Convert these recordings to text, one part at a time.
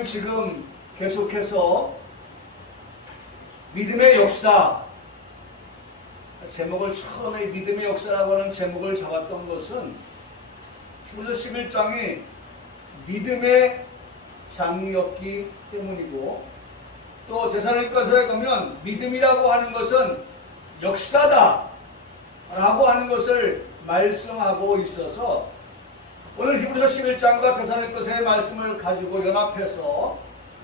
우리는 지금 계속해서 믿음의 역사, 제목을 처음에 믿음의 역사라고 하는 제목을 잡았던 것은 히브리서 11장이 믿음의 장이었기 때문이고, 또 데살로니가서에 가면 믿음이라고 하는 것은 역사다 라고 하는 것을 말씀하고 있어서 오늘 히브리서 11장과 데살로니가서의 말씀을 가지고 연합해서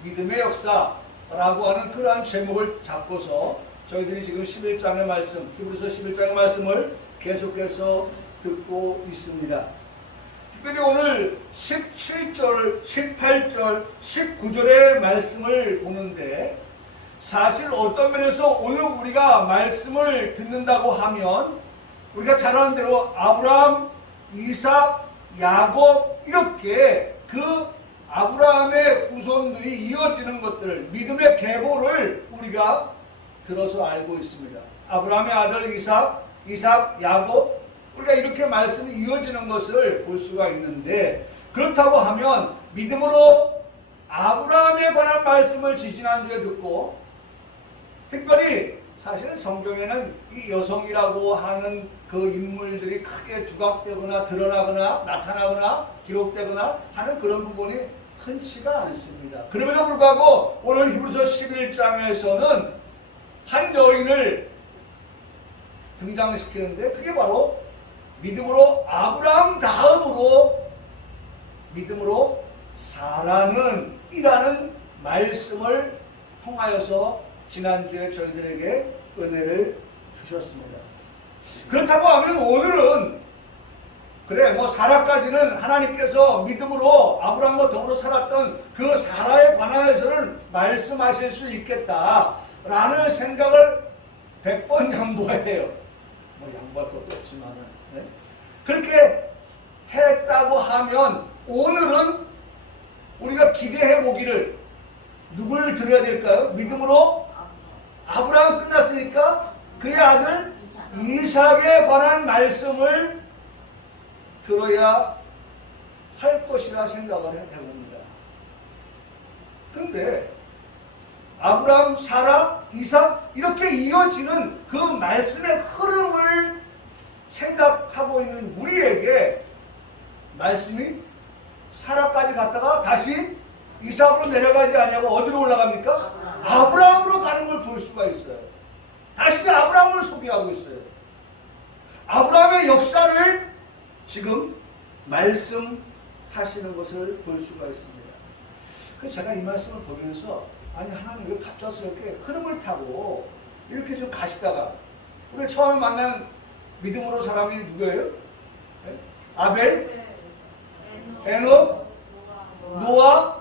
믿음의 역사라고 하는 그러한 제목을 잡고서 저희들이 지금 11장의 말씀, 히브리서 11장의 말씀을 계속해서 듣고 있습니다. 특별히 오늘 17절, 18절, 19절의 말씀을 보는데, 사실 어떤 면에서 오늘 우리가 말씀을 듣는다고 하면 우리가 잘 아는 대로 아브라함, 이삭, 야곱 이렇게 그 아브라함의 후손들이 이어지는 것들을, 믿음의 계보를 우리가 들어서 알고 있습니다. 아브라함의 아들 이삭, 야곱, 우리가 이렇게 말씀이 이어지는 것을 볼 수가 있는데, 그렇다고 하면 믿음으로 아브라함에 관한 말씀을 지지난주에 듣고, 특별히 사실은 성경에는 이 여성이라고 하는 그 인물들이 크게 두각되거나 드러나거나 나타나거나 기록되거나 하는 그런 부분이 흔치가 않습니다. 그럼에도 불구하고 오늘 히브리서 11장에서는 한 여인을 등장시키는데, 그게 바로 믿음으로 아브라함 다음으로 믿음으로 사라는 이라는 말씀을 통하여서 지난주에 저희들에게 은혜를 주셨습니다. 그렇다고 하면 오늘은 그래 뭐 사라까지는 하나님께서 믿음으로 아브라함과 더불어 살았던 그 사라에 관하여서는 말씀하실 수 있겠다라는 생각을 100번 양보해요. 뭐 양보할 것도 없지만은, 네? 그렇게 했다고 하면 오늘은 우리가 기대해 보기를 누구를 드려야 될까요? 믿음으로 아브라함 끝났으니까 그의 아들 이삭에 관한 말씀을 들어야 할 것이라 생각을 해봅니다. 그런데 아브라함, 사라, 이삭 이렇게 이어지는 그 말씀의 흐름을 생각하고 있는 우리에게 말씀이 사라까지 갔다가 다시 이삭으로 내려가지 않냐고 어디로 올라갑니까? 아브라함으로 가는 걸 볼 수가 있어요. 다시 아브라함을 소개하고 있어요. 아브라함의 역사를 지금 말씀하시는 것을 볼 수가 있습니다. 그래서 제가 이 말씀을 보면서, 아니 하나님 왜 갑작스럽게 흐름을 타고 이렇게 좀 가시다가, 우리 처음에 만난 믿음으로 사람이 누구예요? 네? 아벨, 에녹, 노아,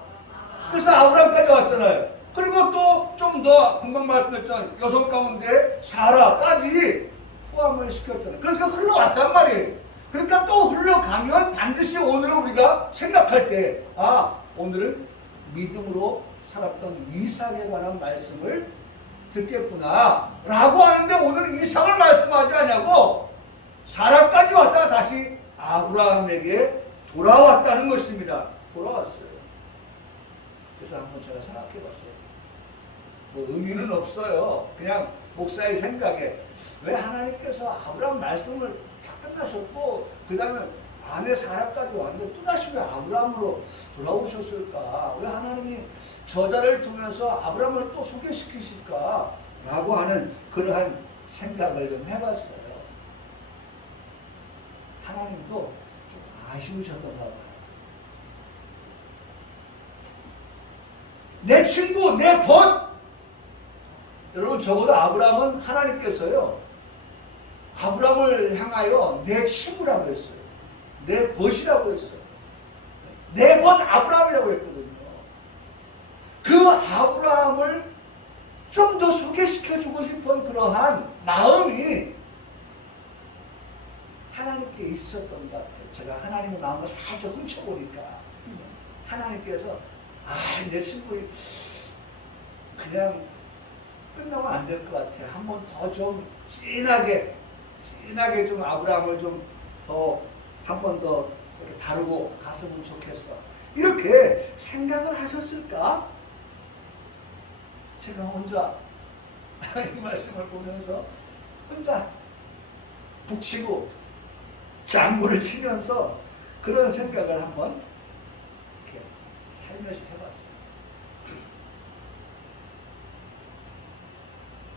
그래서 아브라함까지 왔잖아요. 그리고 또 좀 더 금방 말씀했잖아요. 여성 가운데 사라까지 포함을 시켰잖아요. 그러니까 흘러왔단 말이에요. 그러니까 또 흘러가면 반드시 오늘은 우리가 생각할 때, 아, 오늘은 믿음으로 살았던 이삭에 관한 말씀을 듣겠구나 라고 하는데, 오늘은 이삭을 말씀하지 않냐고 사라까지 왔다가 다시 아브라함에게 돌아왔다는 것입니다. 돌아왔어요. 그래서 한번 제가 생각해 봤어요. 뭐 의미는 없어요. 그냥 목사의 생각에, 왜 하나님께서 아브라함 말씀을 다 끝나셨고 그 다음에 아내 사라까지 왔는데 또다시 왜 아브라함으로 돌아오셨을까? 왜 하나님이 저자를 통해서 아브라함을 또 소개시키실까? 라고 하는 그러한 생각을 좀 해봤어요. 하나님도 좀 아쉬우셨던가 봐요. 내 친구, 내 벗! 여러분, 적어도 아브라함은 하나님께서요, 아브라함을 향하여 내 친구라고 했어요. 내 벗이라고 했어요. 내 벗 아브라함이라고 했거든요. 그 아브라함을 좀 더 소개시켜주고 싶은 그러한 마음이 하나님께 있었던 것 같아요. 제가 하나님의 마음을 살짝 훔쳐보니까 하나님께서, 내 친구 그냥 끝나면 안 될 것 같아. 한 번 더 좀 진하게 좀 아브라함을 좀 더 한 번 더 이렇게 다루고 갔으면 좋겠어. 이렇게 생각을 하셨을까? 제가 혼자 이 말씀을 보면서 혼자 북치고 장구를 치면서 그런 생각을 한번 이렇게 살며시 해봤어요.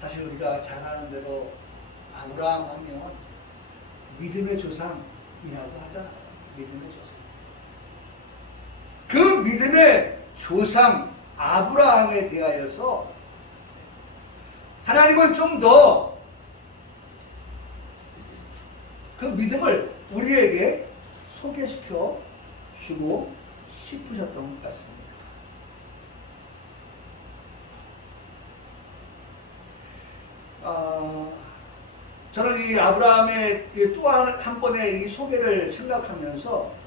사실 우리가 잘 아는 대로 아브라함 하면 믿음의 조상이라고 하잖아요. 믿음의 조상. 그 믿음의 조상 아브라함에 대하여서 하나님은 좀 더 그 믿음을 우리에게 소개시켜 주고 싶으셨던 것 같습니다. 저는 이 아브라함의 또 한 번의 이 소개를 생각하면서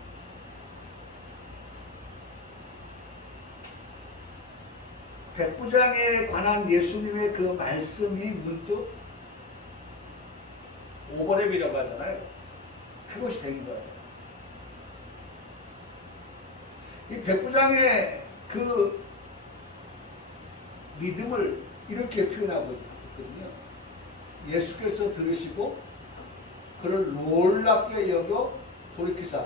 백부장에 관한 예수님의 그 말씀이 문득 오버랩이라고 하잖아요. 그것이 된 거예요. 이 백부장의 그 믿음을 이렇게 표현하고 있거든요. 예수께서 들으시고 그를 놀랍게 여겨 돌이키사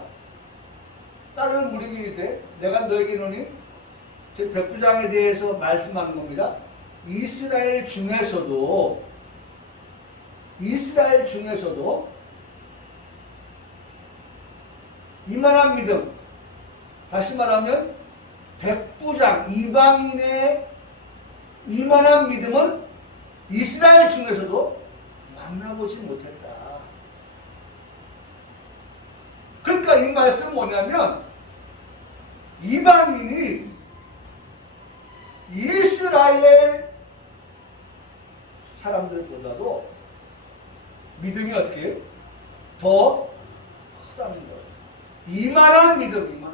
다른 무리가 이르되 내가 너에게 이르노니 즉 백부장에 대해서 말씀하는 겁니다. 이스라엘 중에서도 이만한 믿음, 다시 말하면 백부장 이방인의 이만한 믿음은 이스라엘 중에서도 만나보지 못했다. 그러니까 이 말씀은 뭐냐면 이방인이 이스라엘 사람들보다도 믿음이 어떻게 더 크다는 거예요. 이만한 믿음.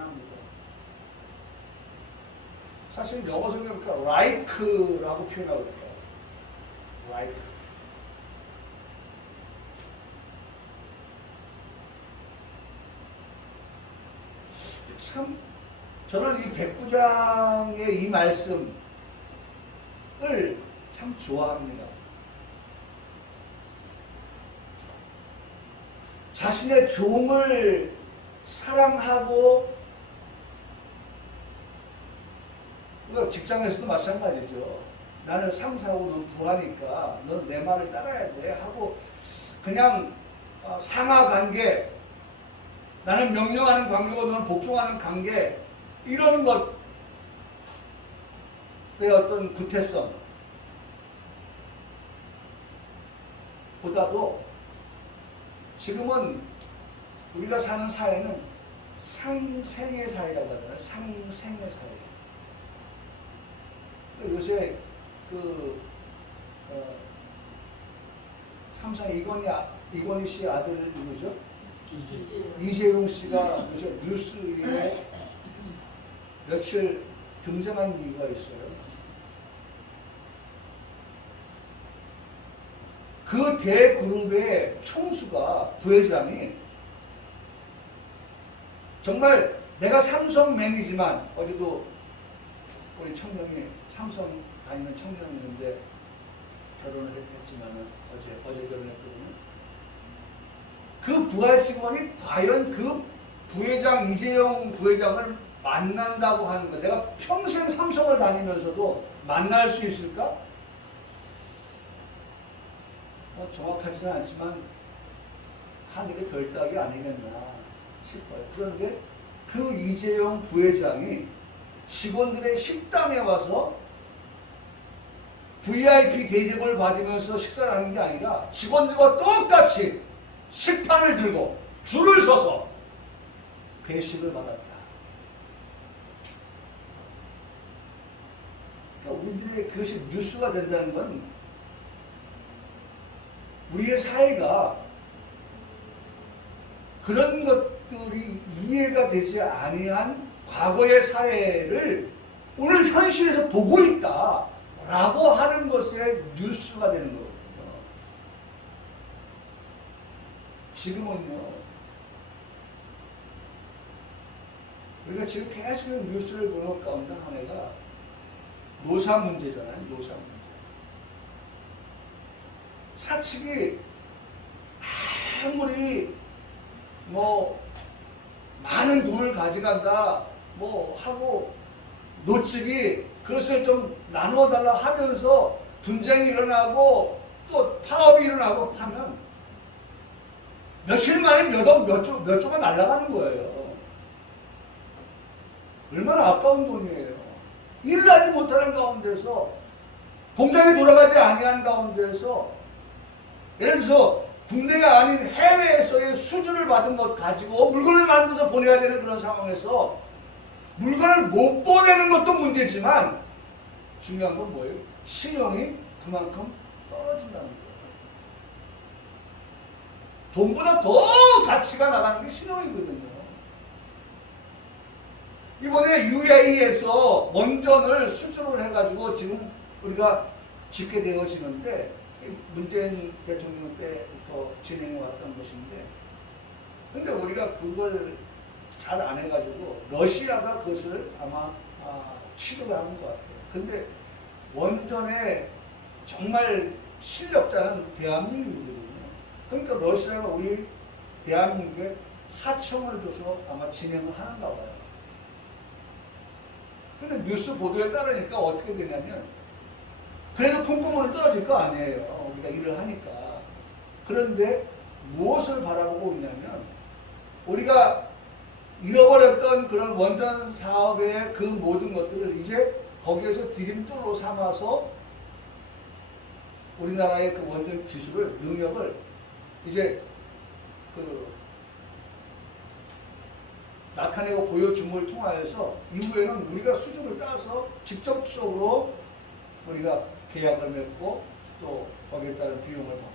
사실 영어 성경 보니까 like라고 표현하고 있어요. like. 참 저는 이 백부장의 이 말씀을 참 좋아합니다. 자신의 종을 사랑하고, 직장에서도 마찬가지죠. 나는 상사하고 넌 부하니까 넌 내 말을 따라야 돼 하고 그냥 상하 관계, 나는 명령하는 관계고 너는 복종하는 관계, 이런 것의 어떤 구태성 보다도 지금은 우리가 사는 사회는 상생의 사회라고 하잖아요. 상생의 사회. 요새 삼성 이건희 씨 아들 누구죠? 이재용 씨가 요새 뉴스에 며칠 등장한 이유가 있어요. 그 대그룹의 총수가, 부회장이 정말 내가 삼성맨이지만, 어제도 우리 청년이 삼성 다니는 청년이었는데 결혼을 했지만은 어제 결혼했거든요. 그 부하 직원이 과연 그 부회장, 이재용 부회장을 만난다고 하는 거, 내가 평생 삼성을 다니면서도 만날 수 있을까? 정확하지는 않지만 하늘의 별따기 아니겠나 싶어요. 그런데 그 이재용 부회장이 직원들의 식당에 와서 VIP 대접을 받으면서 식사를 하는 게 아니라 직원들과 똑같이 식판을 들고 줄을 서서 배식을 받았다. 그러니까 우리들의 그것이 뉴스가 된다는 건 우리의 사회가 그런 것들이 이해가 되지 아니한 과거의 사회를 오늘 현실에서 보고 있다라고 하는 것에 뉴스가 되는 거거든요. 지금은요, 우리가 지금 계속 뉴스를 보는 가운데 하나가 노사 문제잖아요. 노사 문제. 사측이 아무리 뭐 많은 돈을 가져간다 뭐 하고 노측이 그것을 좀 나누어 달라 하면서 분쟁이 일어나고 또 파업이 일어나고 하면 며칠 만에 몇 조가 날아가는 거예요. 얼마나 아까운 돈이에요. 일을 하지 못하는 가운데서 공장이 돌아가지 아니한 가운데서 예를 들어서 국내가 아닌 해외에서의 수주를 받은 것 가지고 물건을 만들어서 보내야 되는 그런 상황에서 물건을 못 보내는 것도 문제지만 중요한 건 뭐예요? 신용이 그만큼 떨어진다는 거예요. 돈보다 더 가치가 나가는 게 신용이거든요. 이번에 UAE에서 원전을 수주를 해가지고 지금 우리가 짓게 되어지는데 문재인 대통령 때부터 진행해 왔던 것인데 근데 우리가 그걸 잘 안 해가지고 러시아가 그것을 아마 취급을 하는 것 같아요. 근데 원전에 정말 실력자는 대한민국이거든요. 그러니까 러시아가 우리 대한민국에 하청을 줘서 아마 진행을 하는가 봐요. 근데 뉴스 보도에 따르니까 어떻게 되냐면 그래도 펑펑으로 떨어질 거 아니에요. 우리가 일을 하니까. 그런데 무엇을 바라보고 있냐면 우리가 잃어버렸던 그런 원전 사업의 그 모든 것들을 이제 거기에서 디딤돌로 삼아서 우리나라의 그 원전 기술을, 능력을 이제 나타내고 보여줌을 통하여서 이후에는 우리가 수주를 따서 직접적으로 우리가 계약을 맺고 또 거기에 따른 비용을 받고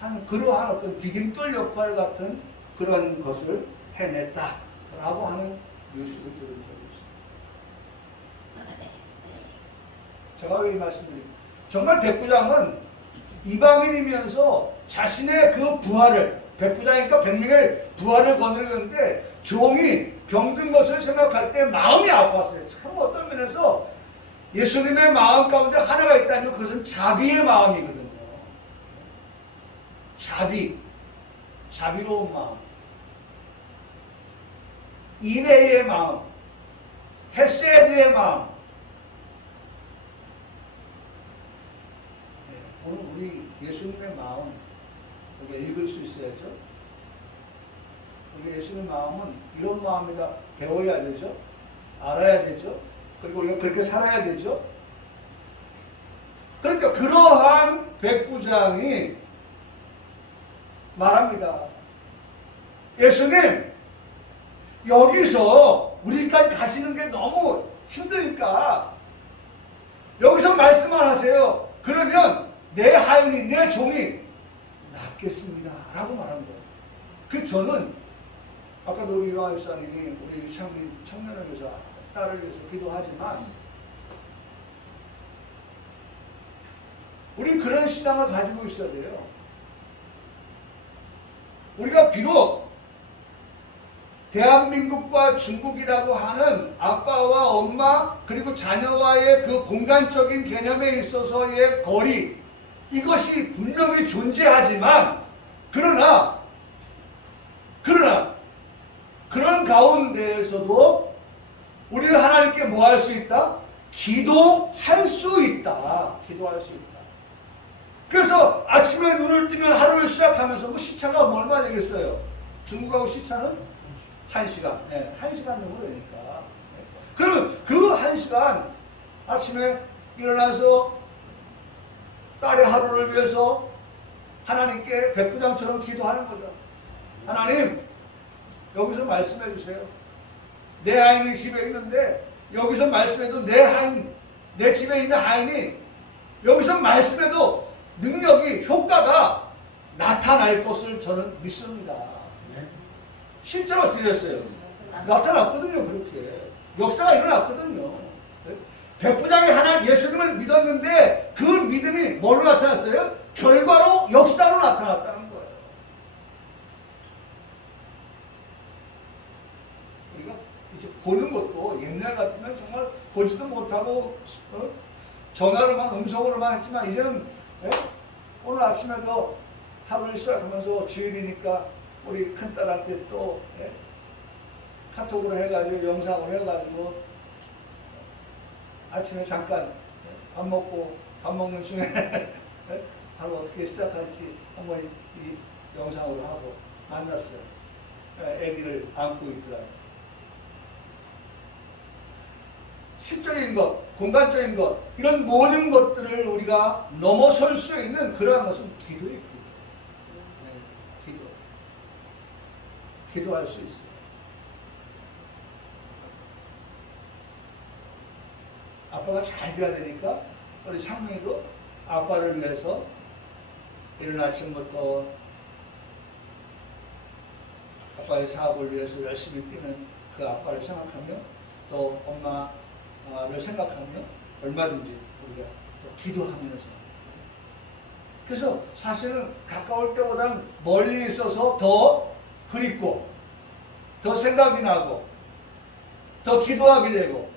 하는 그러한 어떤 디딤돌 역할 같은 그런 것을 해냈다라고 하는 뉴스를 들은 적이 있습니다. 제가 왜 이 말씀드립니까? 정말 백부장은 이방인이면서 자신의 그 부하를 백부장이니까 100명의 부하를 거느리는데 종이 병든 것을 생각할 때 마음이 아팠어요. 참 어떤 면에서 예수님의 마음 가운데 하나가 있다면 그것은 자비의 마음이거든요. 자비로운 마음, 인애의 마음, 헤세드의 마음. 오늘 우리 예수님의 마음 우리가 읽을 수 있어야죠. 우리 예수님의 마음은 이런 마음이다. 배워야 되죠. 알아야 되죠. 그리고 우리가 그렇게 살아야 되죠. 그러니까 그러한 백부장이 말합니다. 예수님, 여기서 우리까지 가시는 게 너무 힘드니까 여기서 말씀만 하세요. 그러면 내 하인이, 내 종이 낫겠습니다. 라고 말한 거예요. 그 저는 아까도 우리 요한 목사님이 우리 유창민 청년을 위해서 딸을 위해서 기도하지만 우린 그런 신앙을 가지고 있어야 돼요. 우리가 비록 대한민국과 중국이라고 하는 아빠와 엄마 그리고 자녀와의 그 공간적인 개념에 있어서의 거리 이것이 분명히 존재하지만 그러나 그런 가운데에서도 우리는 하나님께 뭐 할 수 있다? 기도할 수 있다. 기도할 수 있다. 그래서 아침에 눈을 뜨면 하루를 시작하면서 뭐 시차가 뭐 얼마 되겠어요? 중국하고 시차는 1시간. 네, 1시간 정도 되니까. 네. 그러면 그 1시간 아침에 일어나서 딸의 하루를 위해서 하나님께 백부장처럼 기도하는 거죠. 하나님, 여기서 말씀해 주세요. 내 하인이 집에 있는데 여기서 말씀해도 내 집에 있는 하인이 여기서 말씀해도 능력이, 효과가 나타날 것을 저는 믿습니다. 실제로 어떻게 됐어요? 나타났거든요, 그렇게. 역사가 일어났거든요. 백부장이 하나 예수님을 믿었는데 그 믿음이 뭘로 나타났어요? 결과로, 역사로 나타났다는 거예요. 우리가 보는 것도 옛날 같으면 정말 보지도 못하고 전화로만 음성으로만 했지만 이제는 오늘 아침에도 하루를 시작하면서 주일이니까 우리 큰딸한테 또 카톡으로 해가지고 영상으로 해가지고 아침에 잠깐 밥 먹고 밥 먹는 중에 하루 어떻게 시작할지 한번 이 영상으로 하고 만났어요. 아기를 안고 있더라고요. 시적인 것, 공간적인 것, 이런 모든 것들을 우리가 넘어설 수 있는 그러한 것은 기도예요. 기도. 기도할 수 있어요. 아빠가 잘 돼야 되니까 우리 상민이도 아빠를 위해서 이른 아침부터 아빠의 사업을 위해서 열심히 뛰는 그 아빠를 생각하며 또 엄마를 생각하며 얼마든지 우리가 또 기도하면서, 그래서 사실은 가까울 때보다는 멀리 있어서 더 그립고 더 생각이 나고 더 기도하게 되고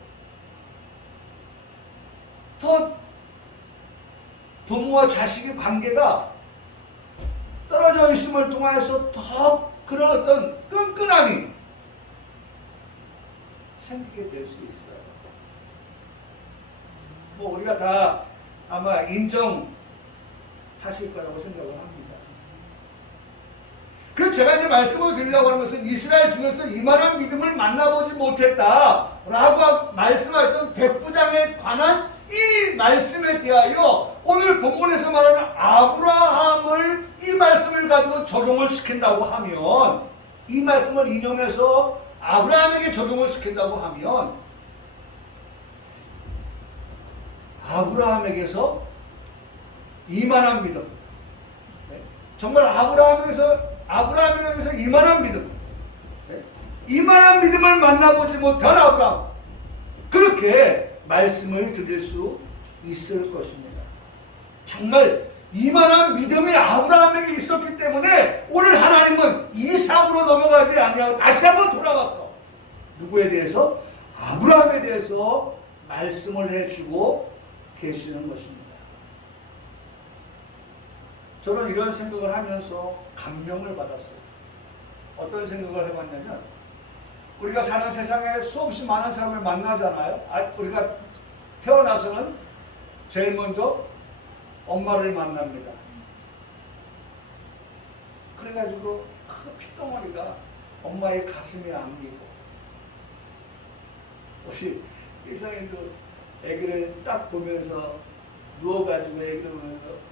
더 부모와 자식의 관계가 떨어져 있음을 통해서 더 그런 어떤 끈끈함이 생기게 될 수 있어요. 뭐 우리가 다 아마 인정하실 거라고 생각을 합니다. 그래서 제가 이제 말씀을 드리려고 하는 것은 이스라엘 중에서 이만한 믿음을 만나보지 못했다라고 말씀하셨던 백부장에 관한 이 말씀에 대하여 오늘 본문에서 말하는 아브라함을 이 말씀을 가지고 적용을 시킨다고 하면, 이 말씀을 인용해서 아브라함에게 적용을 시킨다고 하면 아브라함에게서 이만한 믿음, 정말 아브라함에게서 이만한 믿음, 이만한 믿음을 만나보지 못한 아브라함, 그렇게 말씀을 드릴 수 있을 것입니다. 정말 이만한 믿음이 아브라함에게 있었기 때문에 오늘 하나님은 이삭으로 넘어가지 아니하고 다시 한번 돌아가서 누구에 대해서? 아브라함에 대해서 말씀을 해주고 계시는 것입니다. 저는 이런 생각을 하면서 감명을 받았어요. 어떤 생각을 해봤냐면, 우리가 사는 세상에 수없이 많은 사람을 만나잖아요. 우리가 태어나서는 제일 먼저 엄마를 만납니다. 그래가지고 큰 핏덩어리가 엄마의 가슴에 안기고, 혹시 이상인도 아기를 딱 보면서 누워가지고 아기를 보면서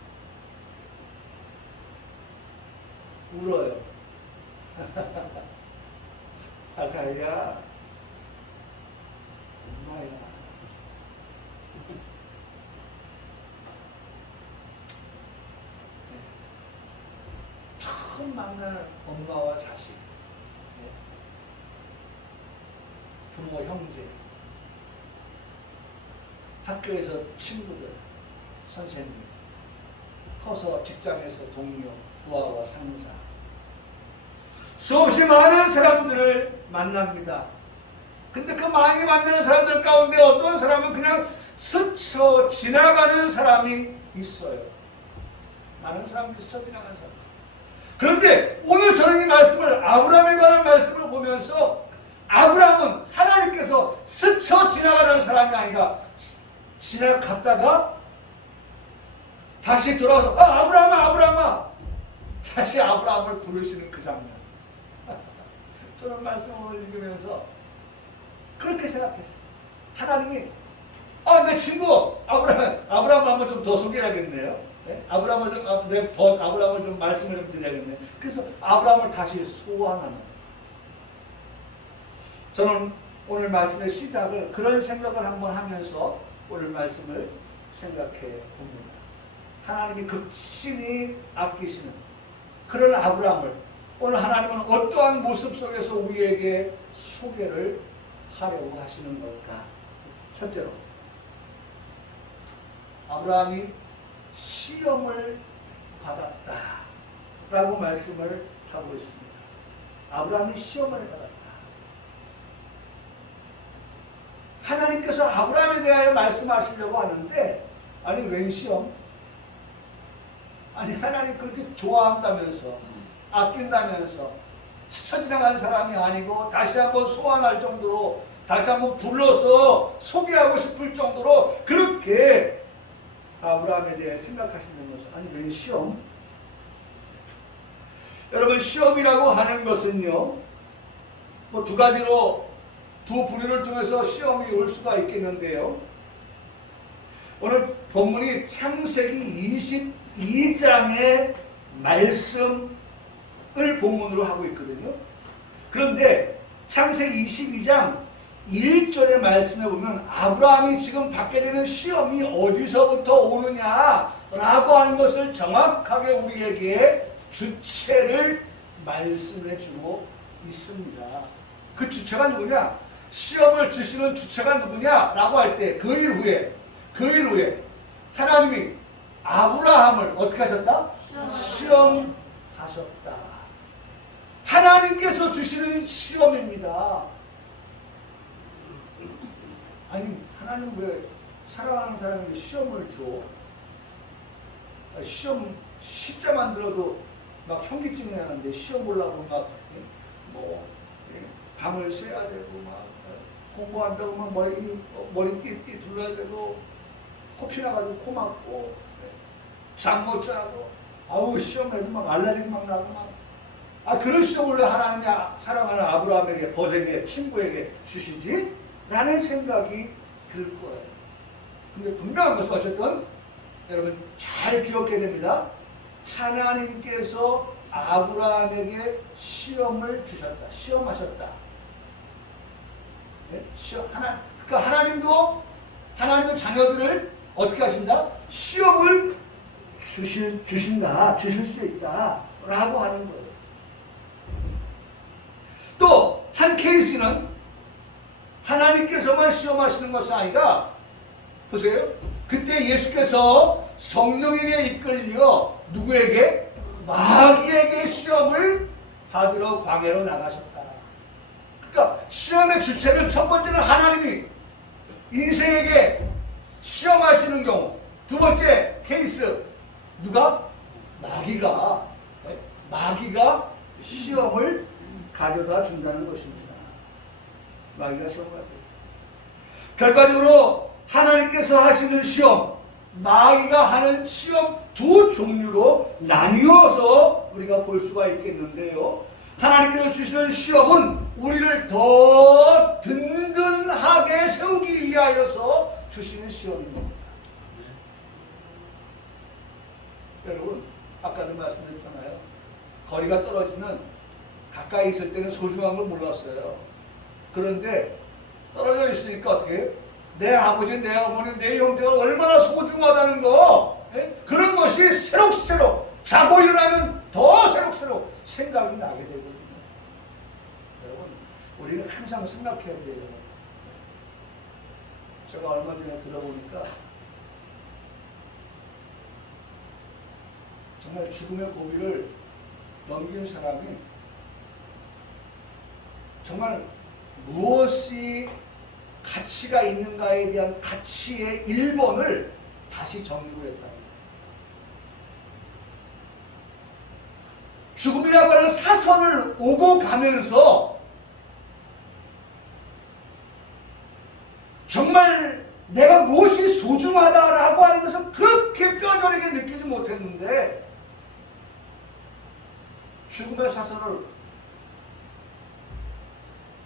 울어요. 아가야, 엄마야. 처음 만나는 엄마와 자식, 부모, 형제, 학교에서 친구들, 선생님, 커서 직장에서 동료, 부하와 상사, 수없이 많은 사람들을 만납니다. 근데 그 많이 만나는 사람들 가운데 어떤 사람은 그냥 스쳐 지나가는 사람이 있어요. 많은 사람들이 스쳐 지나가는 사람. 그런데 오늘 저는 이 말씀을, 아브라함에 관한 말씀을 보면서 아브라함은 하나님께서 스쳐 지나가는 사람이 아니라 지나갔다가 다시 돌아와서 아브라함아 다시 아브라함을 부르시는 그 장면. 저는 말씀을 읽으면서 그렇게 생각했어요. 하나님이 내 친구 아브라함 한번 좀 더 소개해야겠네요. 아브라함을 좀 말씀을 좀 드려야겠네요. 그래서 아브라함을 다시 소환하는. 저는 오늘 말씀의 시작을 그런 생각을 한번 하면서 오늘 말씀을 생각해 봅니다. 하나님이 극심히 아끼시는 그런 아브라함을 오늘 하나님은 어떠한 모습 속에서 우리에게 소개를 하려고 하시는 걸까? 첫째로, 아브라함이 시험을 받았다라고 말씀을 하고 있습니다. 아브라함이 시험을 받았다. 하나님께서 아브라함에 대하여 말씀하시려고 하는데 아니 웬 시험? 아니 하나님 그렇게 좋아한다면서 아낀다면서 스쳐 지나간 사람이 아니고 다시 한번 소환할 정도로 다시 한번 불러서 소개하고 싶을 정도로 그렇게 아브라함에 대해 생각하신다면서 아니 웬 시험? 여러분 시험이라고 하는 것은요 뭐 두 가지로 두 부류를 통해서 시험이 올 수가 있겠는데요. 오늘 본문이 창세기 22장의 말씀을 본문으로 하고 있거든요. 그런데 창세기 22장 1절의 말씀에 보면 아브라함이 지금 받게 되는 시험이 어디서부터 오느냐라고 하는 것을 정확하게 우리에게 주체를 말씀해 주고 있습니다. 그 주체가 누구냐? 시험을 주시는 주체가 누구냐라고 할 때 그 일 후에 하나님이 아브라함을 어떻게 하셨다? 시험하셨다. 하나님께서 주시는 시험입니다. 아니 하나님 왜 사랑하는 사람에게 시험을 줘? 시험 십자만 들어도 막 현기증이 나는데 시험 보려고 막 밤을 새야 되고 막 공부한다고 막 머리 띠띠 둘러야 되고 코피 나가지고 코 막고 잠 못 자고 아우 시험에도 막 알레르기 막 나고 막 그런 시험을 왜 하나님이 사랑하는 아브라함에게 벗에게 친구에게 주시지? 라는 생각이 들 거예요. 근데 분명한 것은 어쨌든 여러분 잘 기억해야 됩니다. 하나님께서 아브라함에게 시험을 주셨다. 시험하셨다. 네? 그러니까 하나님은 자녀들을 어떻게 하신다? 시험을 주실 수 있다. 라고 하는 거예요. 또 한 케이스는 하나님께서만 시험하시는 것이 아니라 보세요. 그때 예수께서 성령에게 이끌려 누구에게? 마귀에게 시험을 받으러 광야로 나가셨다. 그러니까 시험의 주체는 첫 번째는 하나님이 인생에게 시험하시는 경우, 두 번째 케이스 누가? 마귀가 시험을 가져다 준다는 것입니다. 마귀가 시험을 가져다. 결과적으로 하나님께서 하시는 시험, 마귀가 하는 시험 두 종류로 나뉘어서 우리가 볼 수가 있겠는데요. 하나님께서 주시는 시험은 우리를 더 든든하게 세우기 위하여서 주시는 시험입니다. 여러분, 아까도 말씀드렸잖아요. 거리가 떨어지면 가까이 있을 때는 소중한 걸 몰랐어요. 그런데 떨어져 있으니까 어떻게 해요? 내 아버지, 내 어머니, 내 형제가 얼마나 소중하다는 거, 그런 것이 새록새록 자고 일어나면 더 새록새록 생각이 나게 되거든요. 여러분, 우리는 항상 생각해야 돼요. 제가 얼마 전에 들어보니까 정말 죽음의 고비를 넘긴 사람이 정말 무엇이 가치가 있는가에 대한 가치의 1번을 다시 정립을 했다. 죽음이라고 하는 사선을 오고 가면서 정말 내가 무엇이 소중하다라고 하는 것을 그렇게 뼈저리게 느끼지 못했는데 죽음의 사선을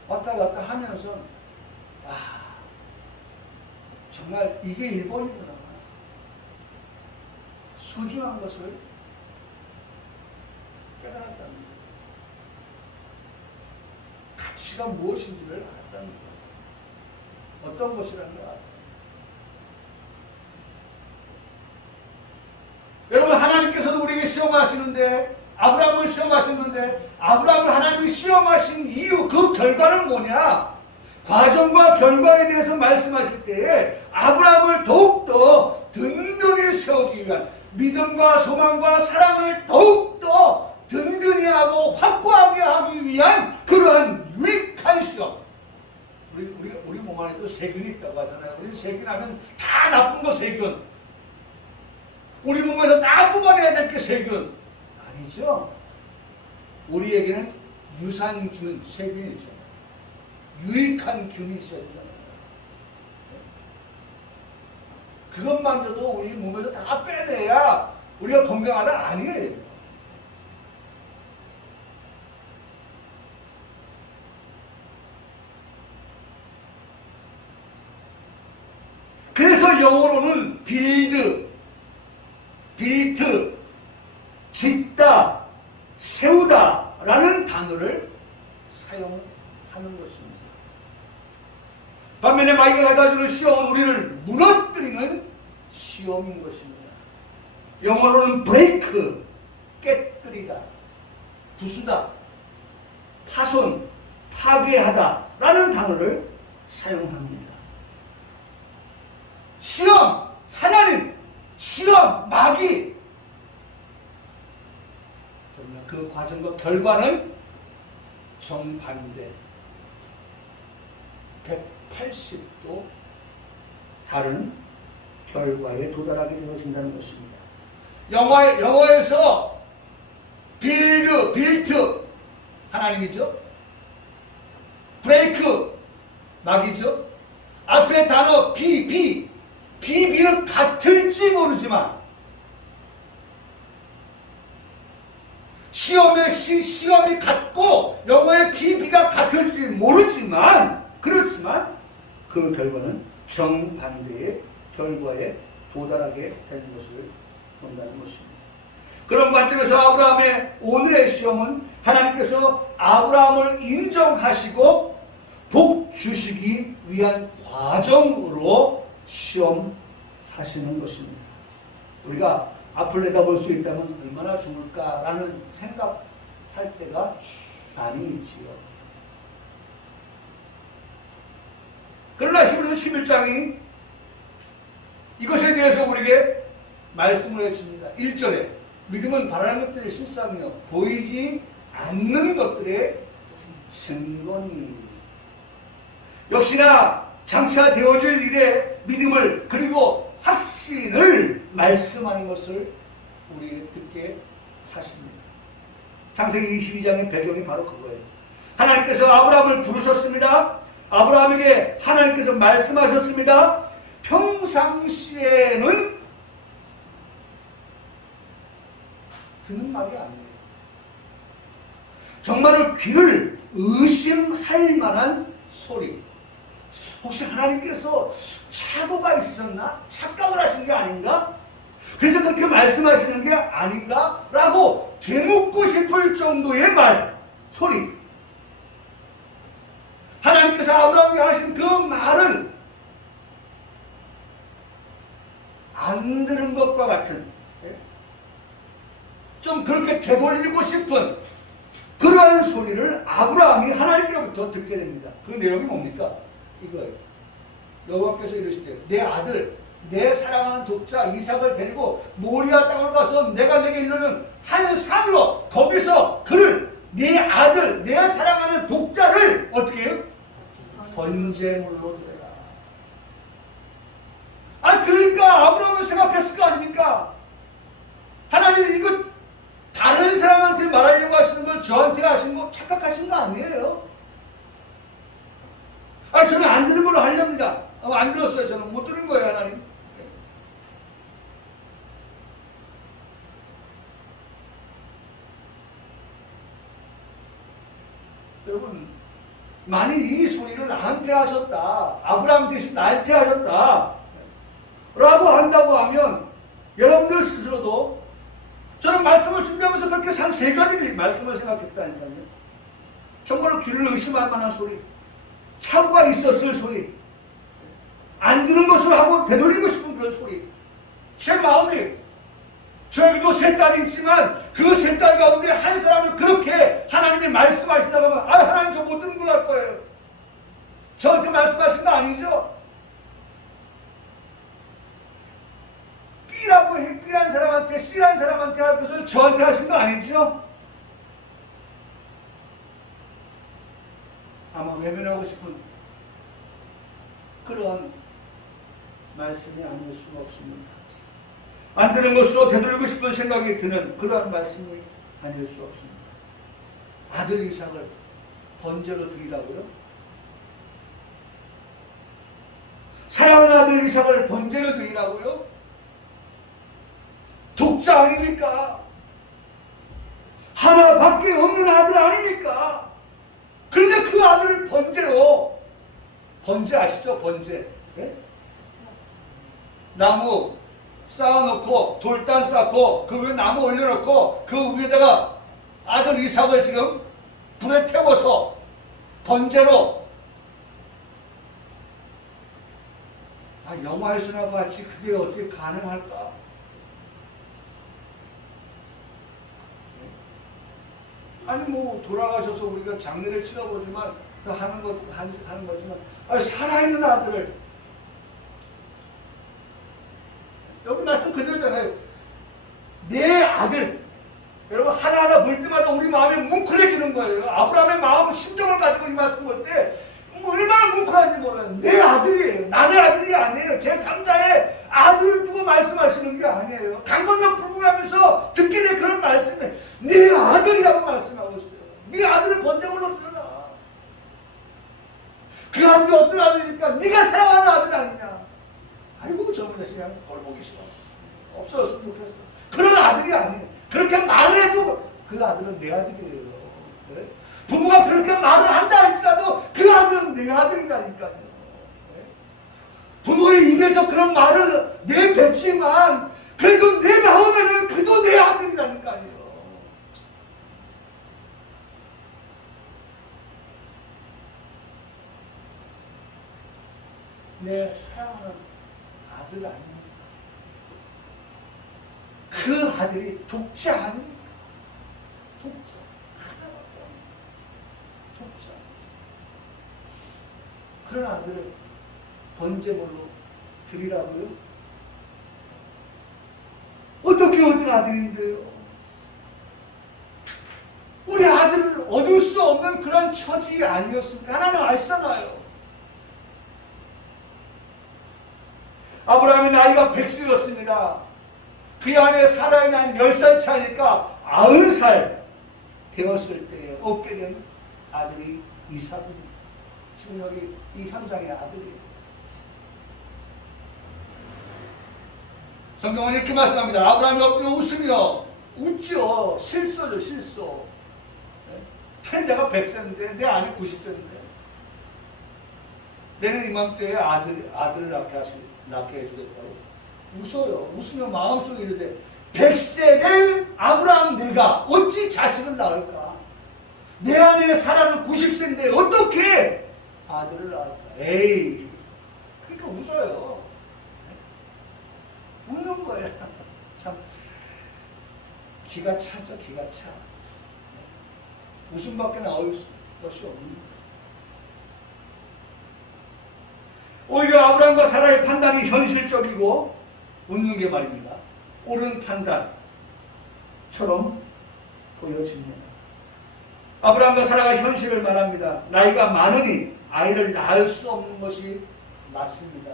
왔다 갔다 하면서 정말 이게 1번이구나. 소중한 것을 깨달았다는 거예요. 가치가 무엇인지를 알았다는 거예요. 어떤 것이라는 걸 알았다. 여러분, 하나님께서도 우리에게 시험하시는데, 아브라함을 시험하셨는데, 아브라함을 하나님이 시험하신 이유, 그 결과는 뭐냐? 과정과 결과에 대해서 말씀하실 때에 아브라함을 더욱더 든든히 세우기 위한 믿음과 소망과 사랑을 더욱더 든든히 하고 확고하게 하기 위한 그러한 유익한 시험. 우리 몸 안에도 세균이 나쁜 거 세균. 우리 몸에서 다 뽑아내야 될 게 세균. 아니죠. 우리에게는 유산균, 세균이죠. 유익한 균이 있어야 되잖아요. 그것만져도 우리 몸에서 다 빼내야 우리가 건강하다 아니에요. 그래서 영어로는 빌드, 빌트, 짓다, 세우다 라는 단어를 사용하는 것입니다. 반면에 마귀가 가져주는 시험은 우리를 무너뜨리는 시험인 것입니다. 영어로는 브레이크, 깨뜨리다, 부수다, 파손, 파괴하다 라는 단어를 사용합니다. 시험, 하나님, 시험, 마귀. 그러나 그 과정과 결과는 정반대. 180도 다른 결과에 도달하게 되어진다는 것입니다. 영어에서 빌드, 빌트 하나님이죠. 브레이크 마귀죠. 앞에 단어 비는 같을지 모르지만 시험이 같고 영어의 비가 같을지 모르지만 그렇지만 그 결과는 정반대의 결과에 도달하게 되는 것을 본다는 것입니다. 그런 관점에서 아브라함의 오늘의 시험은 하나님께서 아브라함을 인정하시고 복 주시기 위한 과정으로 시험하시는 것입니다. 우리가 앞을 내다볼 수 있다면 얼마나 좋을까라는 생각할 때가 많이 있지요. 그러나 히브리서 11장이 이것에 대해서 우리에게 말씀을 해줍니다. 1절에 믿음은 바라는 것들의 실상이요 보이지 않는 것들의 증거니. 역시나 장차 되어질 일에 믿음을 그리고 확신을 말씀하는 것을 우리에게 듣게 하십니다. 창세기 22장의 배경이 바로 그거예요. 하나님께서 아브라함을 부르셨습니다. 아브라함에게 하나님께서 말씀하셨습니다. 평상시에는 듣는 말이 아니에요. 정말로 귀를 의심할 만한 소리. 혹시 하나님께서 착오가 있었나? 착각을 하신 게 아닌가? 그래서 그렇게 말씀하시는 게 아닌가? 라고 되묻고 싶을 정도의 말, 소리. 하나님께서 아브라함에게 하신 그 말을 안 들은 것과 같은, 좀 그렇게 되돌리고 싶은 그러한 소리를 아브라함이 하나님께로부터 듣게 됩니다. 그 내용이 뭡니까? 이거예요. 여호와께서 이러시되 내 아들, 내 사랑하는 독자 이삭을 데리고 모리아 땅을 가서 내가 내게 이르는 한 산으로 거기서 그를 내 아들, 내 사랑하는 독자를 어떻게 해요? 번제물로 드려라. 아, 그러니까 아브라함을 생각했을 거 아닙니까? 하나님 이거 다른 사람한테 말하려고 하시는 걸 저한테 하신 거 착각하신 거 아니에요? 아, 저는 안 들은 걸로 하렵니다. 안 들었어요. 저는 못 들은 거예요, 하나님. 여러분, 만일 이 소리를 나한테 하셨다, 아브라함 대신 나한테 하셨다 라고 한다고 하면 여러분들 스스로도 저는 말씀을 준비하면서 그렇게 한 세 가지 말씀을 생각했다니까요. 정말로 귀를 의심할 만한 소리, 착오가 있었을 소리, 안 들은 것을 하고 되돌리고 싶은 그런 소리. 제 마음이, 저에게도 세 딸이 있지만 그 세 딸 가운데 한 사람을 그렇게 하나님이 말씀하신다고 하면 아, 하나님 저 못 듣는 걸 할 거예요. 저한테 말씀하신 거 아니죠? B라고 해, B란 사람한테 C란 사람한테 할 것을 저한테 하신 거 아니죠? 아마 외면하고 싶은 그런 말씀이 아닐 수가 없습니다. 안 되는 것으로 되돌리고 싶은 생각이 드는 그러한 말씀이 아닐 수 없습니다. 아들 이삭을 번제로 드리라고요? 사랑하는 아들 이삭을 번제로 드리라고요? 독자 아닙니까? 하나밖에 없는 아들 아닙니까? 그런데 그 아들을 번제로, 번제 아시죠? 번제. 네? 나무 쌓아놓고 돌단 쌓고 그 위에 나무 올려놓고 그 위에다가 아들 이삭을 지금 불에 태워서 번제로, 영화에서나 같이 그게 어떻게 가능할까? 아니 뭐 돌아가셔서 우리가 장례를 치러보지만 하는 거지만 살아있는 아들을, 여기 말씀 그대로잖아요. 내 아들. 여러분 하나하나 볼 때마다 우리 마음이 뭉클해지는 거예요. 아브라함의 마음 심정을 가지고 이 말씀 볼 때 얼마나 뭉클한지 몰라요. 내 아들이에요. 남의 아들이 아니에요. 제3자의 아들을 두고 말씀하시는 게 아니에요. 강 건너 불구하면서 듣게 될 그런 말씀에 내 아들이라고 말씀하고 있어요. 네 아들을 번제물로 드려라. 그 아들이 어떤 아들입니까? 네가 사랑하는 아들 아니냐. 아이고 저런 자식 그냥 꼴보기 싫어. 없어졌으면 좋겠어. 그런 아들이 아니에요. 그렇게 말해도 그 아들은 내 아들이에요. 네? 부모가 그렇게 말을 한다 할지라도 그 아들은 내 아들이라니까요. 네? 부모의 입에서 그런 말을 내뱉지만 그래도 내 마음에는 그도 내 아들이라니까요. 내 사랑하는 아들 아닙니까? 그 아들이 독자 아닙니까? 독자. 하나밖에 없는 독자. 그런 아들을 번제물로 드리라고요? 어떻게 얻은 아들인데요? 우리 아들을 얻을 수 없는 그런 처지 아니었습니까? 하나님 아시잖아요. 아브라함의 나이가 100세였습니다. 그 안에 사라의 나이 10살 차니까 90살 되었을 때에 얻게 된 아들이 이삭입니다. 지금 여기 이 현장의 아들이에요. 성경은 이렇게 말씀합니다. 아브라함이 엎드려 웃으며, 웃죠. 실소죠, 실소. 내가 100세인데 내 아내 90세인데 내는 이맘때에 아들을 낳게 해주겠다고 웃어요. 웃으며 마음속에 이르되 100세 된 아브라함 내가 어찌 자식을 낳을까? 내 아내 사라는 90세인데 어떻게 아들을 낳을까? 에이, 그러니까 웃어요. 웃는 거예요. 참 기가 차죠, 기가 차. 웃음밖에 나올 것이 없는. 오히려 아브라함과 사라의 판단이 현실적이고 웃는 게 말입니다. 옳은 판단처럼 보여집니다. 아브라함과 사라가 현실을 말합니다. 나이가 많으니 아이를 낳을 수 없는 것이 맞습니다.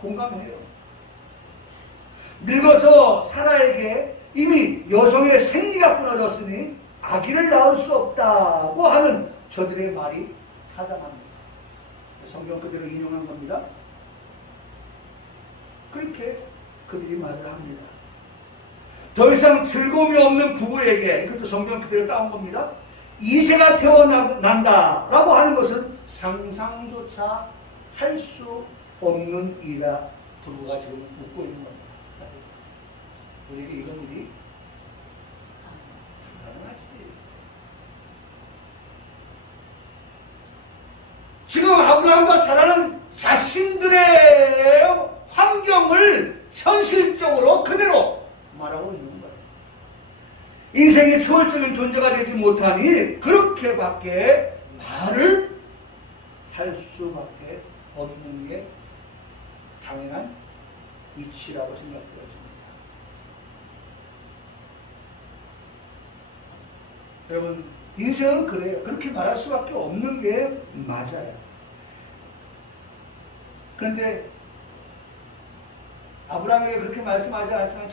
공감해요. 늙어서 사라에게 이미 여성의 생리가 끊어졌으니 아기를 낳을 수 없다고 하는 저들의 말이 타당합니다. 성경 그대로 인용한 겁니다. 그렇게 그들이 말을 합니다. 더 이상 즐거움이 없는 부부에게, 이것도 성경 그대로 따온 겁니다. 이세가 태어난다라고 하는 것은 상상조차 할 수 없는 일이라 부부가 지금 웃고 있는 겁니다. 우리에게 이런 일이 불가능하지. 지금 아브라함과 사라는 자신들의 환경을 현실적으로 그대로 말하고 있는 거예요. 인생의 초월적인 존재가 되지 못하니 그렇게밖에 말을 할 수밖에 없는 게 당연한 이치라고 생각되어집니다. 여러분, 인생은 그래요. 그렇게 말할 수밖에 없는 게 맞아요. 그런데 아브라함에게 그렇게 말씀하지 않지만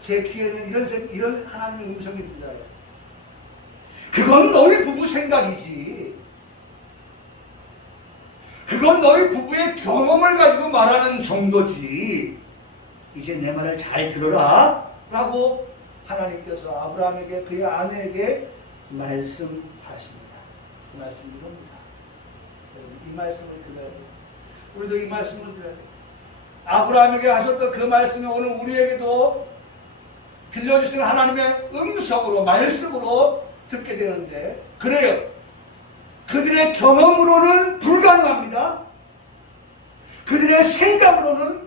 제 귀에는 이런 하나님의 음성이 들려요. 그건 너희 부부 생각이지. 그건 너희 부부의 경험을 가지고 말하는 정도지. 이제 내 말을 잘 들어라 라고 하나님께서 아브라함에게 그의 아내에게 말씀하십니다. 그 말씀이 이겁니다. 이 말씀을 들어야 돼요. 우리도 이 말씀을 들어야 돼요. 아브라함에게 하셨던 그 말씀이 오늘 우리에게도 들려주신 하나님의 음성으로 말씀으로 듣게 되는데 그래요. 그들의 경험으로는 불가능합니다. 그들의 생각으로는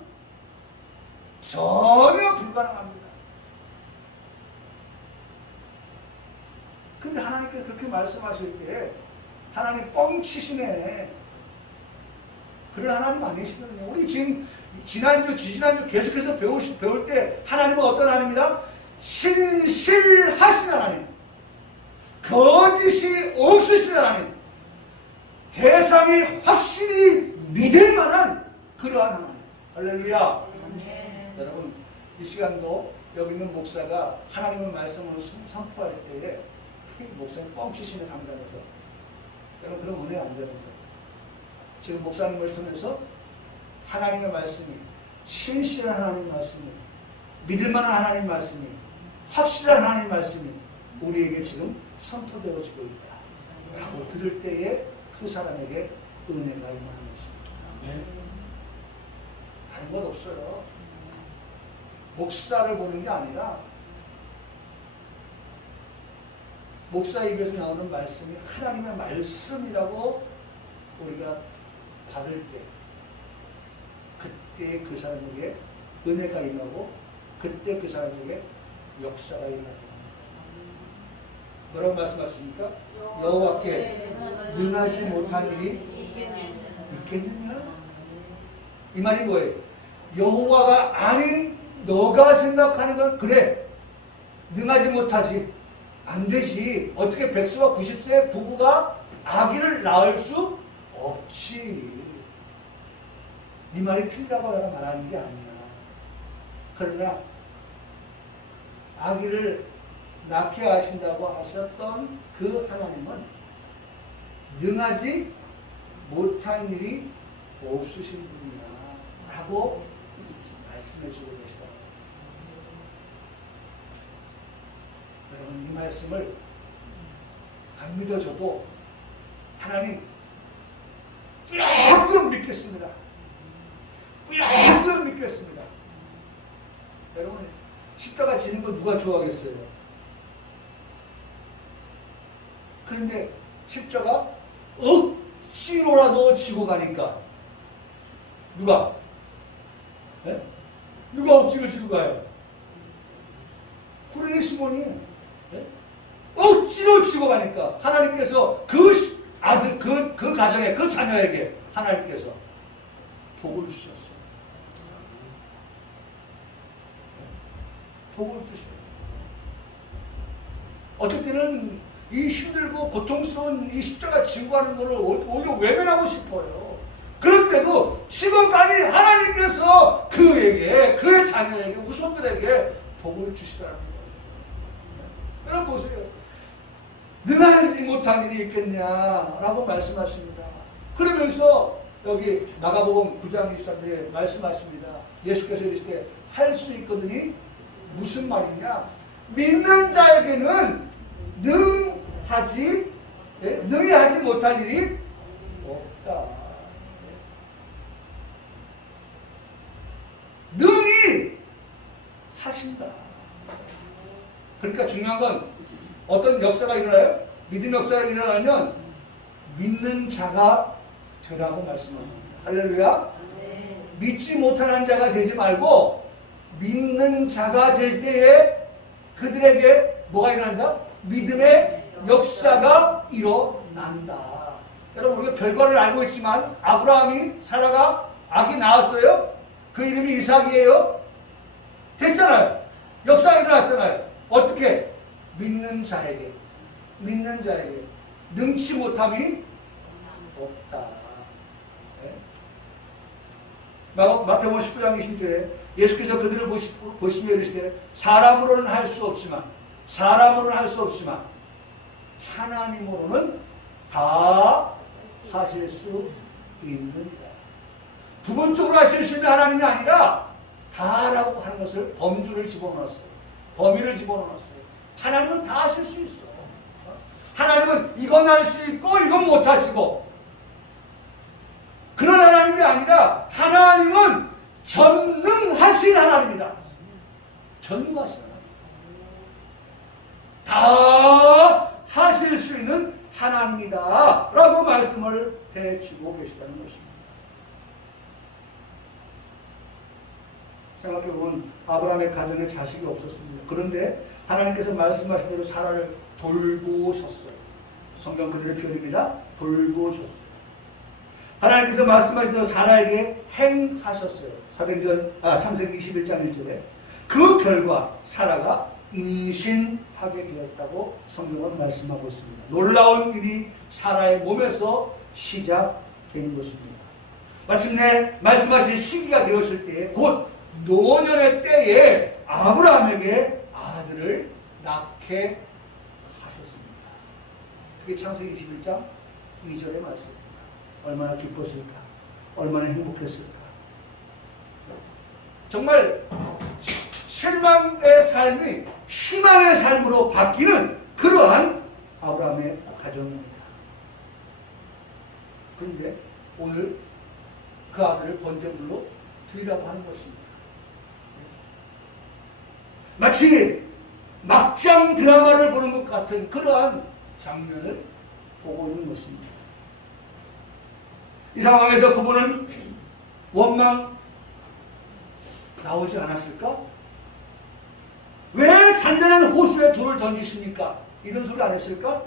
전혀 불가능합니다. 근데 하나님께서 그렇게 말씀하실 때 하나님 뻥치시네. 그런 하나님 아니시거든요. 우리 지금 지난주 계속해서 배울 때 하나님은 어떤 하나님이다? 신실하신 하나님. 거짓이 없으신 하나님. 대상이 확실히 믿을 만한 그러한 하나님. 할렐루야. 여러분 이 시간도 여기 있는 목사가 하나님의 말씀으로 선포할 때에 목사님 뻥치시는 강단에서 여러분 그런 은혜 안 되는 거예요. 지금 목사님을 통해서 하나님의 말씀이 신실한 하나님의 말씀이 믿을 만한 하나님의 말씀이 확실한 하나님의 말씀이 우리에게 지금 선포되어지고 있다 라고 들을 때에 그 사람에게 은혜가 임하는 것입니다. 다른 것 없어요. 목사를 보는 게 아니라 목사 입에서 나오는 말씀이 하나님의 말씀이라고 우리가 받을 때 그때 그 사람에게 은혜가 임하고 그때 그 사람에게 역사가 임하고 뭐라고 말씀하십니까? 여호와께 능하지 못한 일이 있겠느냐? 이 말이 뭐예요? 여호와가 아닌 너가 생각하는 건 그래 능하지 못하지 안 되지. 어떻게 100세와 90세 부부가 아기를 낳을 수 없지. 네 말이 틀리다고 내가 말하는 게 아니야. 그러나 아기를 낳게 하신다고 하셨던 그 하나님은 능하지 못한 일이 없으신 분이야 라고 말씀해 주고 계시다. 여러분 이 말씀을 안 믿어져도 하나님 무조건 믿겠습니다. 무조건 믿겠습니다. 여러분 십자가 지는 거 누가 좋아하겠어요? 그런데 십자가 억지로라도 지고 가니까 누가? 네? 누가 억지로 지고 가요? 구레네 시몬이 네? 억지로 지고 가니까 하나님께서 그 아들, 그 가정에, 그 자녀에게 하나님께서 복을 주셨어요. 복을 주셔요. 어떨 때는 이 힘들고 고통스러운 이 십자가 증거하는 것을 오히려 외면하고 싶어요. 그런데도 지금까지 하나님께서 그에게, 그의 자녀에게, 후손들에게 복을 주시더라는 거예요. 여러분 보세요. 능하지 못한 일이 있겠냐라고 말씀하십니다. 그러면서 여기 마가복음 9장 23절에 말씀하십니다. 예수께서 이르시되 할 수 있거든이 무슨 말이냐? 믿는 자에게는 능히 하지 못할 일이 없다. 능히 하신다. 그러니까 중요한 건 어떤 역사가 일어나요? 믿음 역사가 일어나면 믿는 자가 되라고 말씀합니다. 할렐루야. 믿지 못하는 자가 되지 말고 믿는 자가 될 때에 그들에게 뭐가 일어난다? 믿음의 역사가 일어난다. 여러분 우리가 결과를 알고 있지만 아브라함이 사라가 아기 낳았어요. 그 이름이 이삭이에요. 됐잖아요. 역사가 일어났잖아요. 어떻게? 믿는 자에게 능치 못함이 없다. 네? 마태복음 19장 20절에 예수께서 그들을 보시며 이르시되 사람으로는 할 수 없지만 하나님으로는 다 하실 수 있느니라. 부분적으로 하실 수 있는 하나님이 아니라 다라고 하는 것을 범주를 집어넣었어요. 범위를 집어넣었어요. 하나님은 다 하실 수 있어. 하나님은 이건 할 수 있고 이건 못 하시고, 그런 하나님이 아니라 하나님은 전능하신 하나님이다. 전능하신 하나님. 다 하실 수 있는 하나님이다 라고 말씀을 해주고 계시다는 것입니다. 생각해보면 아브라함의 가정에 자식이 없었습니다. 그런데 하나님께서 말씀하신 대로 사라를 돌보셨어요. 성경 그대로 표현입니다. 돌보셨어요. 하나님께서 말씀하신 대로 사라에게 행하셨어요. 창세기 21장 1절에 그 결과 사라가 임신하게 되었다고 성경은 말씀하고 있습니다. 놀라운 일이 사라의 몸에서 시작된 것입니다. 마침내 말씀하신 시기가 되었을 때에 곧 노년의 때에 아브라함에게 아들을 낳게 하셨습니다. 그게 창세기 21장 2절의 말씀입니다. 얼마나 기뻤을까? 얼마나 행복했을까? 정말 실망의 삶이 희망의 삶으로 바뀌는 그러한 아브라함의 가정입니다. 그런데 오늘 그 아들을 번제물로 드리라고 하는 것입니다. 마치 막장 드라마를 보는 것 같은 그러한 장면을 보고 있는 것입니다. 이 상황에서 부부는 원망 나오지 않았을까? 왜 잔잔한 호수에 돌을 던지십니까? 이런 소리 안 했을까?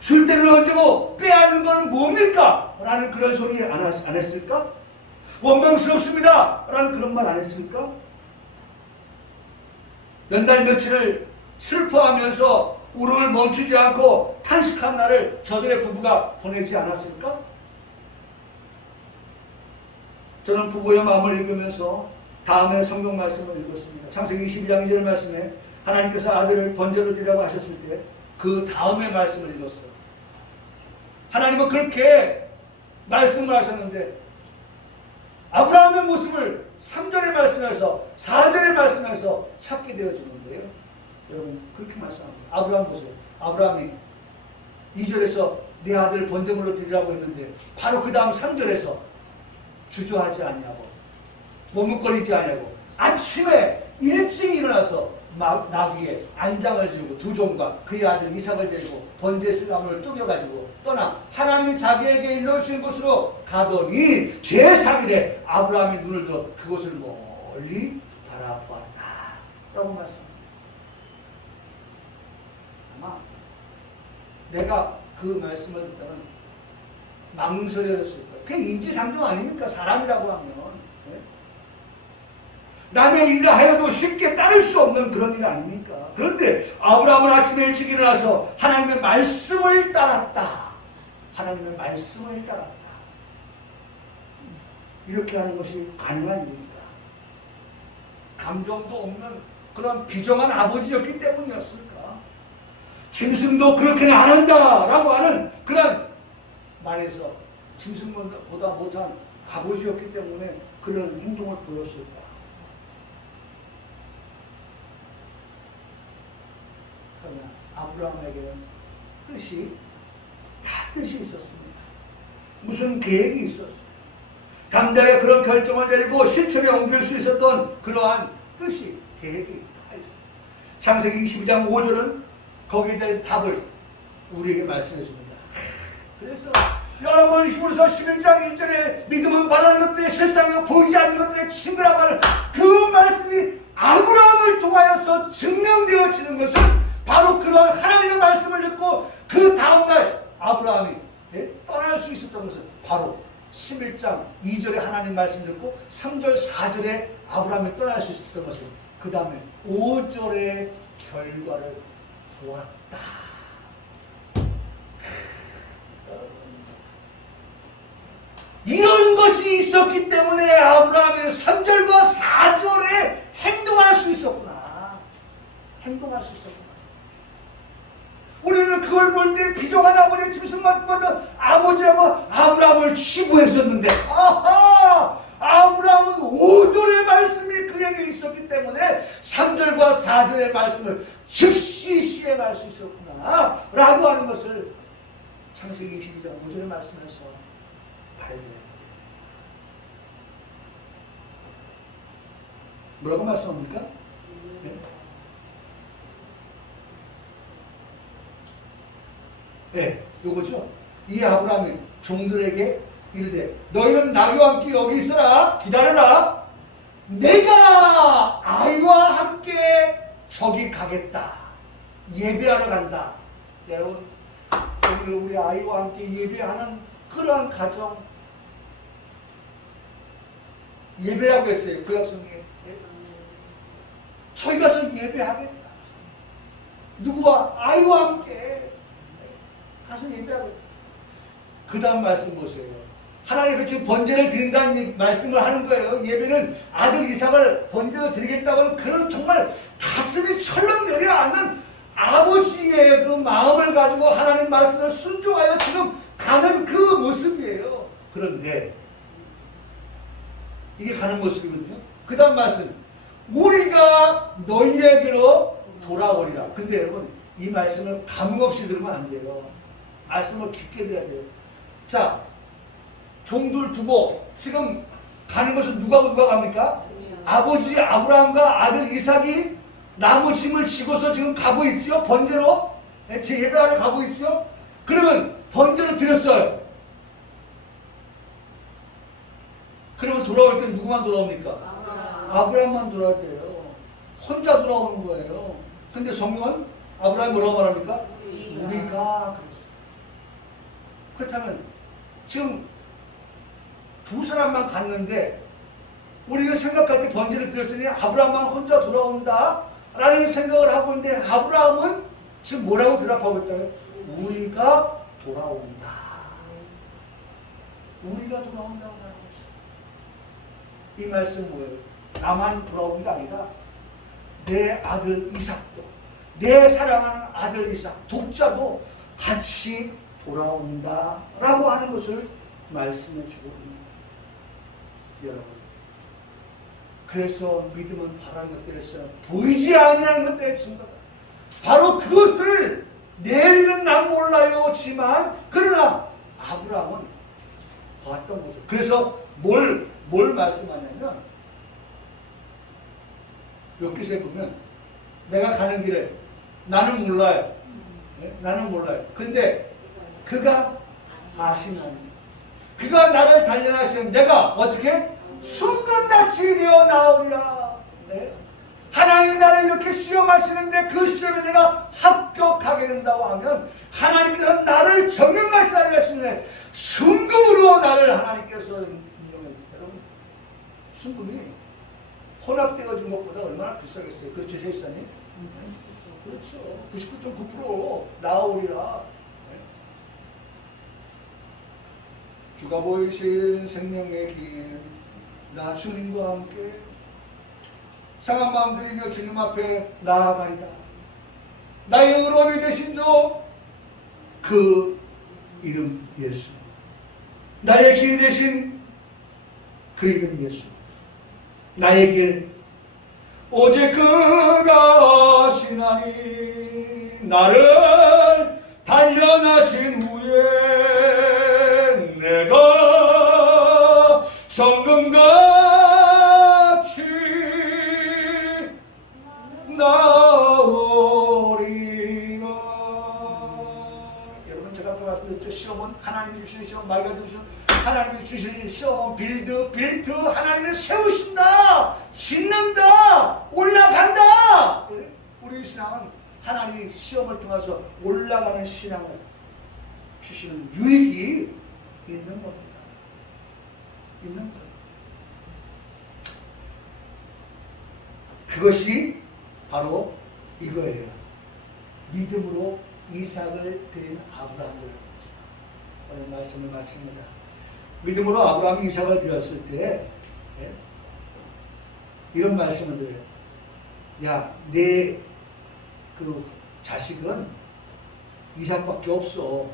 줄 때는 얹고 빼앗는 건 뭡니까? 라는 그런 소리 안 했을까? 원망스럽습니다 라는 그런 말 안 했을까? 몇 달 며칠을 슬퍼하면서 울음을 멈추지 않고 탄식한 날을 저들의 부부가 보내지 않았을까? 저는 부부의 마음을 읽으면서 다음에 성경 말씀을 읽었습니다. 창세기 22장 2절 말씀에 하나님께서 아들을 번제로 드리라고 하셨을 때 그 다음에 말씀을 읽었어요. 하나님은 그렇게 말씀을 하셨는데 아브라함의 모습을 3절의 말씀에서 4절의 말씀에서 찾게 되어지는 거예요. 여러분 그렇게 말씀합니다. 아브라함 보세요. 아브라함이 2절에서 내 아들을 번제물로 드리라고 했는데 바로 그 다음 3절에서 주저하지 않냐고, 머뭇거리지 않냐고, 아침에 일찍 일어나서 나귀에 안장을 지르고 두 종과 그의 아들 이삭을 데리고 번제의 나무를 쪼개가지고 떠나 하나님이 자기에게 일러주신 곳으로 가더니 제3일에 아브라함이 눈을 들어 그곳을 멀리 바라보았다 라고 말씀합니다. 아마 내가 그 말씀을 듣다는 망설여졌을 거예요. 그게 인지상정 아닙니까? 사람이라고 하면. 네? 남의 일을 하여도 쉽게 따를 수 없는 그런 일 아닙니까? 그런데 아브라함은 아침에 일찍 일어나서 하나님의 말씀을 따랐다. 하나님의 말씀을 따랐다. 이렇게 하는 것이 가능한 일입니다. 감정도 없는 그런 비정한 아버지였기 때문이었을까? 짐승도 그렇게는 안 한다라고 하는 그런 말에서 짐승보다 못한 아버지였기 때문에 그런 행동을 보였을까? 그러나 아브라함에게는 뜻이 있었습니다. 무슨 계획이 있었어요. 담대하게 그런 결정을 내리고 실천에 옮길 수 있었던 그러한 뜻이, 계획이 다 있었어요. 창세기 22장 5절은 거기에 대한 답을 우리에게 말씀해 줍니다. 그래서 여러분 히브리서 11장 1절에 믿음은 바라는 것들의 실상이고 보이지 않는 것들의 친구라고 하는 그 말씀이 아브라함을 통하여서 증명되어지는 것은 바로 그런 하나님의 말씀을 듣고 그 다음날 아브라함이 떠날 수 있었던 것은 바로 11장 2절에 하나님 말씀 듣고 3절 4절에 아브라함이 떠날 수 있었던 것은 그 다음에 5절의 결과를 보았다. 이런 것이 있었기 때문에 아브라함이 3절과 4절에 행동할 수 있었구나. 행동할 수 있었구나. 우리는 그걸 볼 때 비정한 아버지의 짐승마다 아버지하고 아브라함을 치부했었는데, 아하! 아브라함은 5절의 말씀이 그에게 있었기 때문에 3절과 4절의 말씀을 즉시 시행할 수 있었구나 라고 하는 것을 창세기 22장 5절의 말씀에서 발견합니다. 뭐라고 말씀합니까? 네? 네, 요거죠. 이 아브라함이 종들에게 이르되 너희는 나와 함께 여기 있어라. 기다려라. 내가 아이와 함께 저기 가겠다. 예배하러 간다. 여러분, 오늘 우리 아이와 함께 예배하는 그러한 가정, 예배라고 했어요. 구약성경에. 저희 가서 예배하겠다. 누구와? 아이와 함께 가서 예배하겠다. 그 다음 말씀 보세요. 하나님이 지금 번제를 드린다는 말씀을 하는 거예요. 예배는 아들 이삭을 번제로 드리겠다고는 그런 정말 가슴이 철렁 내려앉는 아버지의 그 마음을 가지고 하나님 말씀을 순종하여 지금 가는 그 모습이에요. 그런데 이게 가는 모습이거든요. 그 다음 말씀, 우리가 너희에게로 돌아오리라. 근데 여러분, 이 말씀을 감흥 없이 들으면 안 돼요. 말씀을 깊게 들어야 돼요. 자, 종들 두고 지금 가는 것은 누가 갑니까? 아버지 아브라함과 아들 이삭이 나무 짐을 지고서 지금 가고 있죠. 번제로 제 예배하러 가고 있죠. 그러면 번제로 드렸어요. 그러면 돌아올 때는 누구만 돌아옵니까? 아브라함만 돌아야 돼요. 혼자 돌아오는 거예요. 근데 성경은 아브라함이 뭐라고 말합니까? 우리가. 그렇다면 지금 두 사람만 갔는데 우리가 생각할 때 번제를 드렸으니 아브라함만 혼자 돌아온다 라는 생각을 하고 있는데, 아브라함은 지금 뭐라고 대답하고 있다고요? 우리가 돌아온다. 우리가 돌아온다고 하고 있어요. 이 말씀은 뭐예요? 나만 돌아오는 게 아니라 내 아들 이삭도, 내 사랑하는 아들 이삭 독자도 같이 돌아온다 라고 하는 것을 말씀해 주고 있습니다. 여러분, 그래서 믿음은 바라는 것들에서 보이지 않는 것들의 증거다. 바로 그것을 내일은 난 몰라요지만 그러나 아브라함은 봤던 거죠. 그래서 뭘 말씀하냐면, 욥기서에 보면 내가 가는 길에 나는 몰라요. 네? 나는 몰라요. 근데 그가 아시나니, 그가 나를 단련하시면 내가 어떻게 순간같이 되어 나오리라. 네? 하나님이 나를 이렇게 시험하시는데 그 시험에 내가 합격하게 된다고 하면 하나님께서 나를 정령같이 단련하시는데 순금으로 나를 하나님께서 인정해. 여러분, 순금이 혼합되어 준 것보다 얼마나 비싸겠어요. 그렇죠, 세이사님? 그렇죠. 99.9% 나오리라. 주가 보이신 생명의 길, 나 주님과 함께 상한 마음 들이며 주님 앞에 나아가리다. 나의 의로움이 되신 주 그 이름 예수, 나의 길이 되신 그 이름 예수, 나의 길 오직 그가 아시나니, 나를 단련하신 후에 내가 정금같이 나오리라. 여러분, 제가 아까 말씀드렸죠. 시험은 하나님이 주시는 시험, 마귀가 주시는 하나님이 주시는 시험은 빌트 하나님을 세우신다, 짓는다, 올라간다. 우리 신앙은 하나님이 시험을 통해서 올라가는 신앙을 주시는 유익이 있는 겁니다. 있는 거예요. 그것이 바로 이거예요. 믿음으로 이삭을 드린 아브라함이라는 것입니다. 오늘 말씀을 마칩니다. 믿음으로 아브라함이 이삭을 드렸을 때 예? 이런 말씀을 드려요. 야, 내 그 자식은 이삭밖에 없어.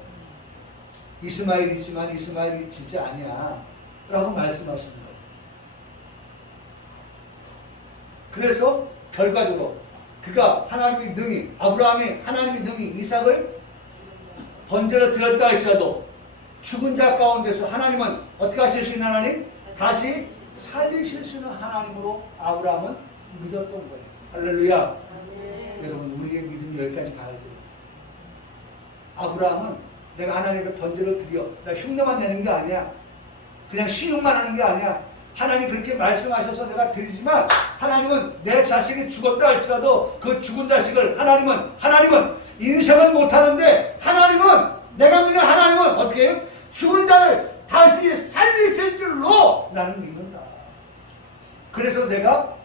이스마엘이지만 이스마엘이 진짜 아니야. 라고 말씀하시는 거예요. 그래서 결과적으로 그가 하나님이 능히, 아브라함이 하나님이 능히 이삭을 번제로 드렸다 할지라도 죽은 자 가운데서 하나님은 어떻게 하실 수 있는 하나님? 다시 살리실 수 있는 하나님으로 아브라함은 믿었던 거예요. 할렐루야. 여러분, 우리의 믿음 여기까지 가야 돼요. 아브라함은 내가 하나님께 번제를 드려, 나 흉내만 내는 게 아니야. 그냥 신용만 하는 게 아니야. 하나님 그렇게 말씀하셔서 내가 드리지만 하나님은 내 자식이 죽었다 할지라도 그 죽은 자식을 하나님은 인생은 못하는데 하나님은, 내가 믿는 하나님은 어떻게 해요? 죽은 자를 다시 살리실 줄로 나는 믿는다. 그래서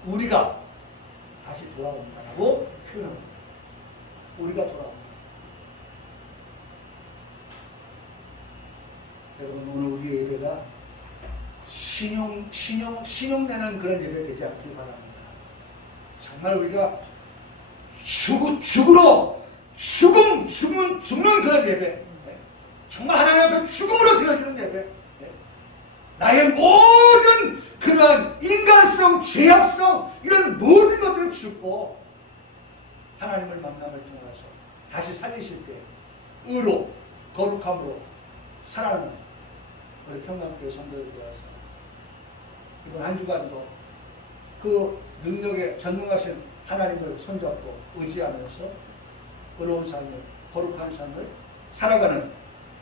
우리가 다시 돌아온다라고 표현합니다. 우리가 돌아온다. 여러분, 오늘 우리의 예배가 신용내는 그런 예배 되지 않길 바랍니다. 정말 우리가 죽는 그런 예배. 정말 하나님 앞에 죽음으로 드려주는 예배. 나의 모든 그러한 인간성, 죄악성, 이런 모든 것들을 죽고 하나님을 만남을 통해서 다시 살리실 때 의로, 거룩함으로 살아가는 우리 평강교회 성도들 되어서 이번 한 주간도 그 능력에 전능하신 하나님을 손잡고 의지하면서 의로운 삶을, 거룩한 삶을 살아가는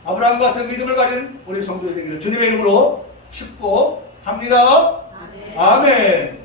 아브라함과 같은 믿음을 가진 우리 성도들 되기를 주님의 이름으로 축복합니다. 아멘. 아멘.